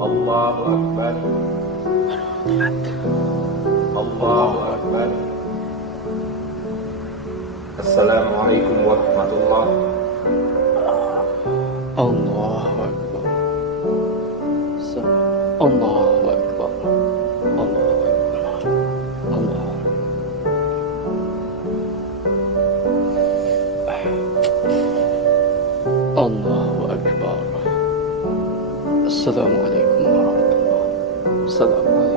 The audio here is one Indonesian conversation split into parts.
Allahu Akbar. Allahu Akbar. Assalamualaikum warahmatullahi wabarakatuh. Allahu Akbar. Allahu Akbar. Allahu Akbar. Allah. Allahu Akbar. Assalamualaikum warahmatullahi wabarakatuh. Assalamualaikum.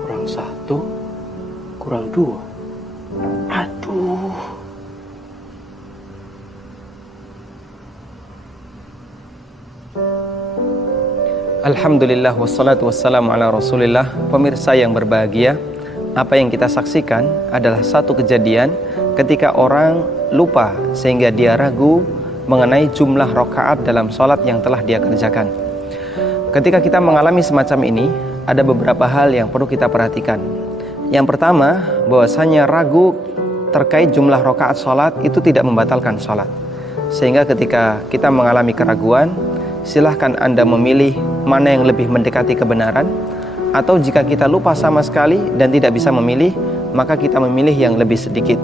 Kurang satu, kurang dua. Aduh. Alhamdulillah wassalatu wassalamu ala rasulillah. Pemirsa yang berbahagia, apa yang kita saksikan adalah satu kejadian ketika orang lupa sehingga dia ragu mengenai jumlah rakaat dalam sholat yang telah dia kerjakan. Ketika kita mengalami semacam ini, ada beberapa hal yang perlu kita perhatikan. Yang pertama, bahwasanya ragu terkait jumlah rakaat sholat itu tidak membatalkan sholat. Sehingga ketika kita mengalami keraguan, silahkan Anda memilih mana yang lebih mendekati kebenaran. Atau jika kita lupa sama sekali dan tidak bisa memilih, maka kita memilih yang lebih sedikit.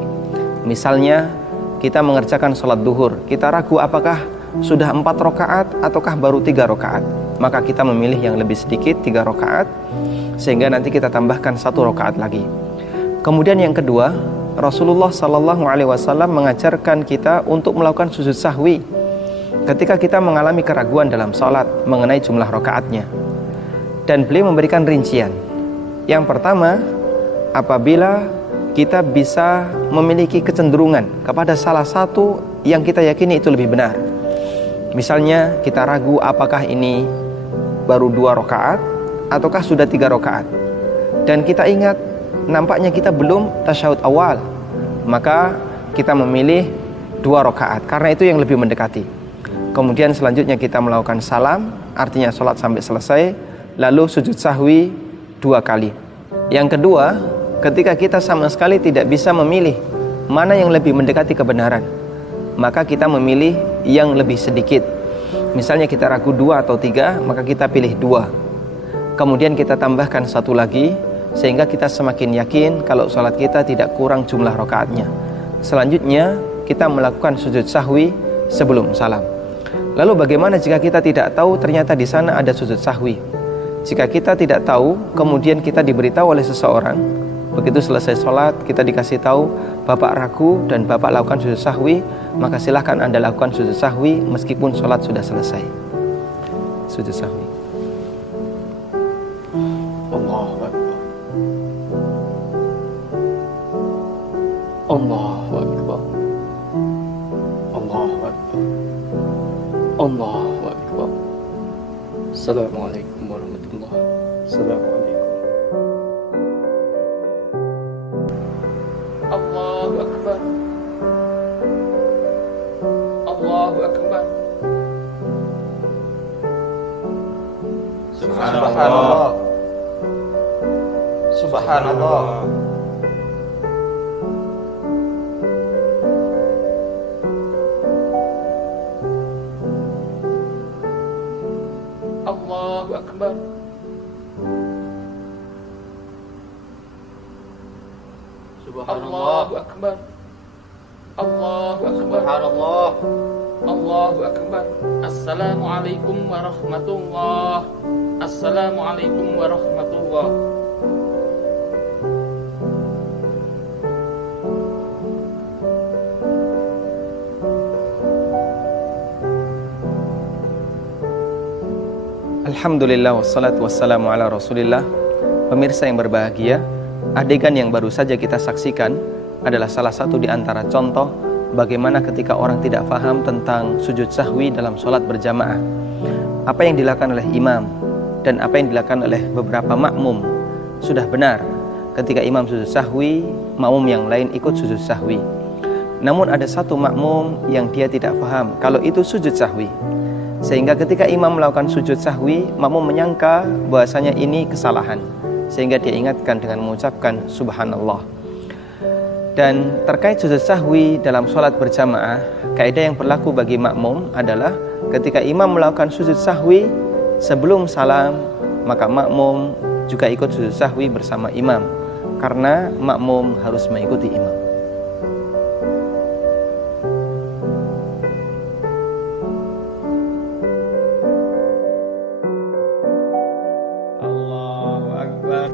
Misalnya kita mengerjakan sholat duhur, kita ragu apakah sudah 4 rakaat ataukah baru 3 rakaat. Maka kita memilih yang lebih sedikit, 3 rakaat, sehingga nanti kita tambahkan 1 rakaat lagi. Kemudian yang kedua, Rasulullah SAW mengajarkan kita untuk melakukan sujud sahwi ketika kita mengalami keraguan dalam sholat mengenai jumlah rakaatnya. Dan beliau memberikan rincian. Yang pertama, apabila kita bisa memiliki kecenderungan kepada salah satu yang kita yakini itu lebih benar. Misalnya kita ragu apakah ini baru 2 rakaat ataukah sudah 3 rakaat. Dan kita ingat nampaknya kita belum tasyahud awal, maka kita memilih 2 rakaat karena itu yang lebih mendekati. Kemudian selanjutnya kita melakukan salam, artinya sholat sampai selesai. Lalu sujud sahwi 2 kali. Yang kedua, ketika kita sama sekali tidak bisa memilih mana yang lebih mendekati kebenaran, maka kita memilih yang lebih sedikit. Misalnya kita ragu 2 atau 3, maka kita pilih 2. Kemudian kita tambahkan 1 lagi, sehingga kita semakin yakin kalau sholat kita tidak kurang jumlah rakaatnya. Selanjutnya kita melakukan sujud sahwi sebelum salam. Lalu bagaimana jika kita tidak tahu ternyata di sana ada sujud sahwi? Jika kita tidak tahu, kemudian kita diberitahu oleh seseorang, begitu selesai sholat kita dikasih tahu, Bapak ragu dan Bapak lakukan sujud sahwi, maka silahkan Anda lakukan sujud sahwi meskipun sholat sudah selesai. Sujud sahwi. Allahu Akbar. Allahu Akbar. Allahu Akbar. Allahu Akbar. Assalamualaikum warahmatullahi wabarakatuh. Assalamualaikum. Allahu Akbar. Allahu Akbar. Subhanallah. Subhanallah. Allahu Akbar. Allahu Akbar. Allahu Akbar. Subhanallah. Allahu Akbar. Assalamualaikum warahmatullah. Assalamualaikum warahmatullah. Alhamdulillah wassalatu wassalamu ala rasulillah. Pemirsa yang berbahagia, adegan yang baru saja kita saksikan adalah salah satu di antara contoh bagaimana ketika orang tidak paham tentang sujud sahwi dalam sholat berjamaah. Apa yang dilakukan oleh imam dan apa yang dilakukan oleh beberapa makmum sudah benar. Ketika imam sujud sahwi, makmum yang lain ikut sujud sahwi. Namun ada satu makmum yang dia tidak paham kalau itu sujud sahwi, sehingga ketika imam melakukan sujud sahwi, makmum menyangka bahwasanya ini kesalahan, sehingga dia ingatkan dengan mengucapkan subhanallah. Dan terkait sujud sahwi dalam sholat berjamaah, kaidah yang berlaku bagi makmum adalah ketika imam melakukan sujud sahwi sebelum salam, maka makmum juga ikut sujud sahwi bersama imam, karena makmum harus mengikuti imam. Allahu Akbar.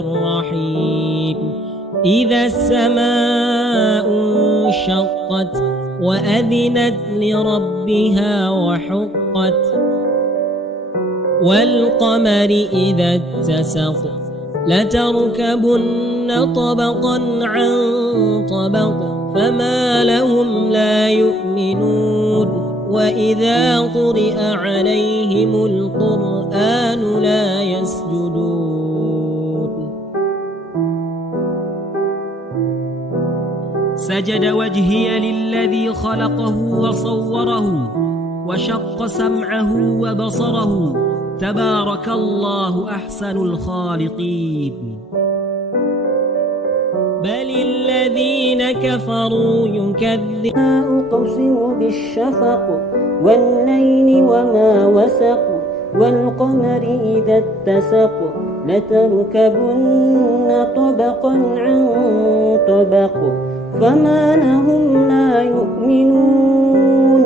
الرحيم إذا السماء انشقت وأذنت لربها وحقت والقمر إذا اتسق لتركبن طبقا عن طبق فما لهم لا يؤمنون وإذا قرئ عليهم القرآن لا يسجدون سجد وجهي للذي خلقه وصوره وشق سمعه وبصره تبارك الله أحسن الخالقين بل الذين كفروا يكذبون أقسم بالشفق والليل وما وسق والقمر إذا اتسق لتركبن طبقا عن طبق فما لهم لا يؤمنون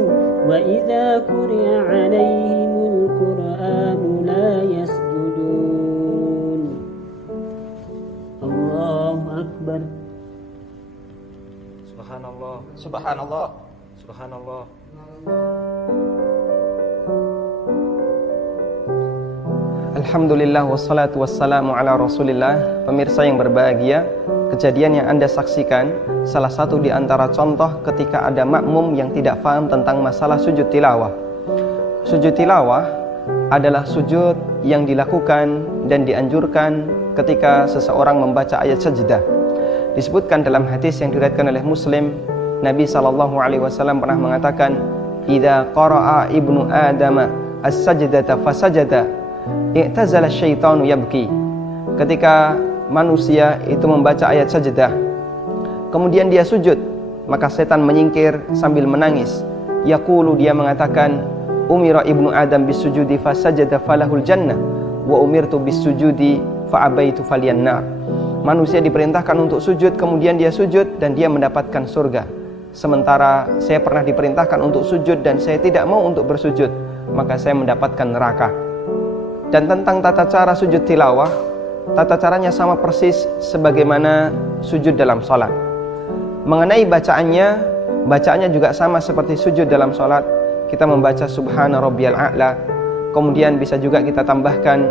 وإذا قرئ عليهم القرآن لا يسجدون الله أكبر Subhanallah. Subhanallah. Subhanallah. Alhamdulillah wassalatu wassalamu ala rasulillah. Pemirsa yang berbahagia, kejadian yang Anda saksikan salah satu di antara contoh ketika ada makmum yang tidak paham tentang masalah sujud tilawah. Sujud tilawah adalah sujud yang dilakukan dan dianjurkan ketika seseorang membaca ayat sajdah. Disebutkan dalam hadis yang diriwayatkan oleh Muslim, Nabi SAW pernah mengatakan, "Idza qara'a ibnu Adam as-sajdata fasajada, i'tazala syaitanu yabki." Ketika manusia itu membaca ayat sajdah, kemudian dia sujud, maka setan menyingkir sambil menangis. Yaqulu, dia mengatakan, "Umira ibnu Adam bisujudi fasajada falahul jannah, wa umirtu bisujudi fa'abaitu falyannar." Manusia diperintahkan untuk sujud, kemudian dia sujud dan dia mendapatkan surga. Sementara saya pernah diperintahkan untuk sujud dan saya tidak mau untuk bersujud, maka saya mendapatkan neraka. Dan tentang tata cara sujud tilawah, tata caranya sama persis sebagaimana sujud dalam sholat. Mengenai bacaannya juga sama seperti sujud dalam sholat. Kita membaca Subhana Rabbiyal A'la, kemudian bisa juga kita tambahkan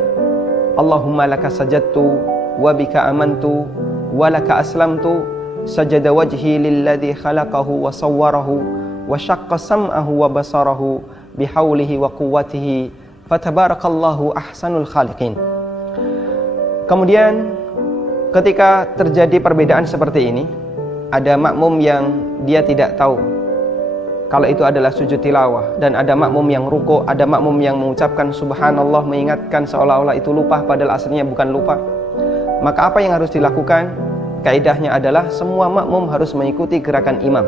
Allahumma laka sajadtu wa bika amantu wa laka aslamtu, sajada wajhi lilladzi khalaqahu wa sawwarahu wa syaqqa sam'ahu wa basarahu bihaulihi wa quwwatihi fatabarakallahu ahsanul khaliqin. Kemudian ketika terjadi perbedaan seperti ini, ada makmum yang dia tidak tahu kalau itu adalah sujud tilawah, dan ada makmum yang ruku', ada makmum yang mengucapkan subhanallah mengingatkan seolah-olah itu lupa padahal aslinya bukan lupa. Maka apa yang harus dilakukan? Kaidahnya adalah semua makmum harus mengikuti gerakan imam.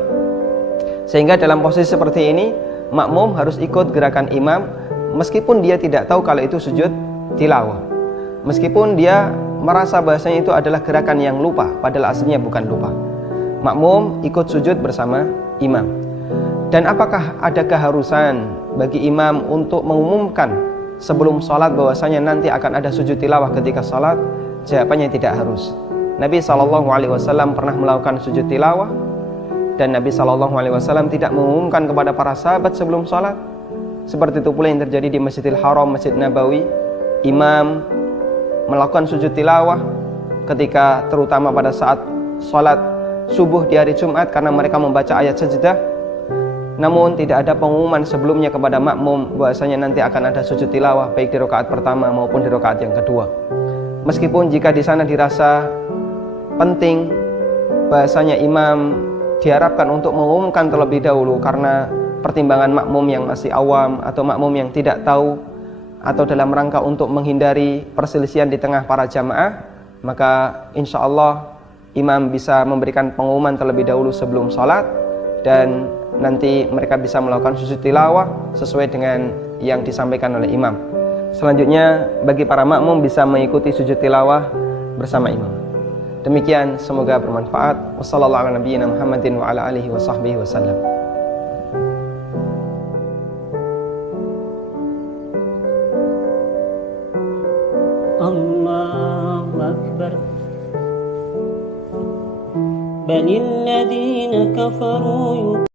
Sehingga dalam posisi seperti ini, makmum harus ikut gerakan imam meskipun dia tidak tahu kalau itu sujud tilawah. Meskipun dia merasa bahasanya itu adalah gerakan yang lupa padahal aslinya bukan lupa. Makmum ikut sujud bersama imam. Dan apakah ada keharusan bagi imam untuk mengumumkan sebelum sholat bahwasanya nanti akan ada sujud tilawah ketika sholat? Jawabannya tidak harus. Nabi SAW pernah melakukan sujud tilawah, dan Nabi SAW tidak mengumumkan kepada para sahabat sebelum sholat. Seperti itu pula yang terjadi di Masjidil Haram, Masjid Nabawi. Imam melakukan sujud tilawah ketika terutama pada saat sholat subuh di hari Jumat karena mereka membaca ayat sajdah. Namun tidak ada pengumuman sebelumnya kepada makmum bahwasanya nanti akan ada sujud tilawah baik di rakaat pertama maupun di rakaat yang kedua. Meskipun jika di sana dirasa penting bahasanya imam diharapkan untuk mengumumkan terlebih dahulu karena pertimbangan makmum yang masih awam atau makmum yang tidak tahu, atau dalam rangka untuk menghindari perselisihan di tengah para jamaah, maka insya Allah imam bisa memberikan pengumuman terlebih dahulu sebelum sholat, dan nanti mereka bisa melakukan sujud tilawah sesuai dengan yang disampaikan oleh imam. Selanjutnya bagi para makmum bisa mengikuti sujud tilawah bersama imam. Demikian, semoga bermanfaat. Wassallallahu ala nabiyyina Muhammadin wa ala alihi wa sahbihi wasallam. Allahu Akbar. Balil ladzina kafaru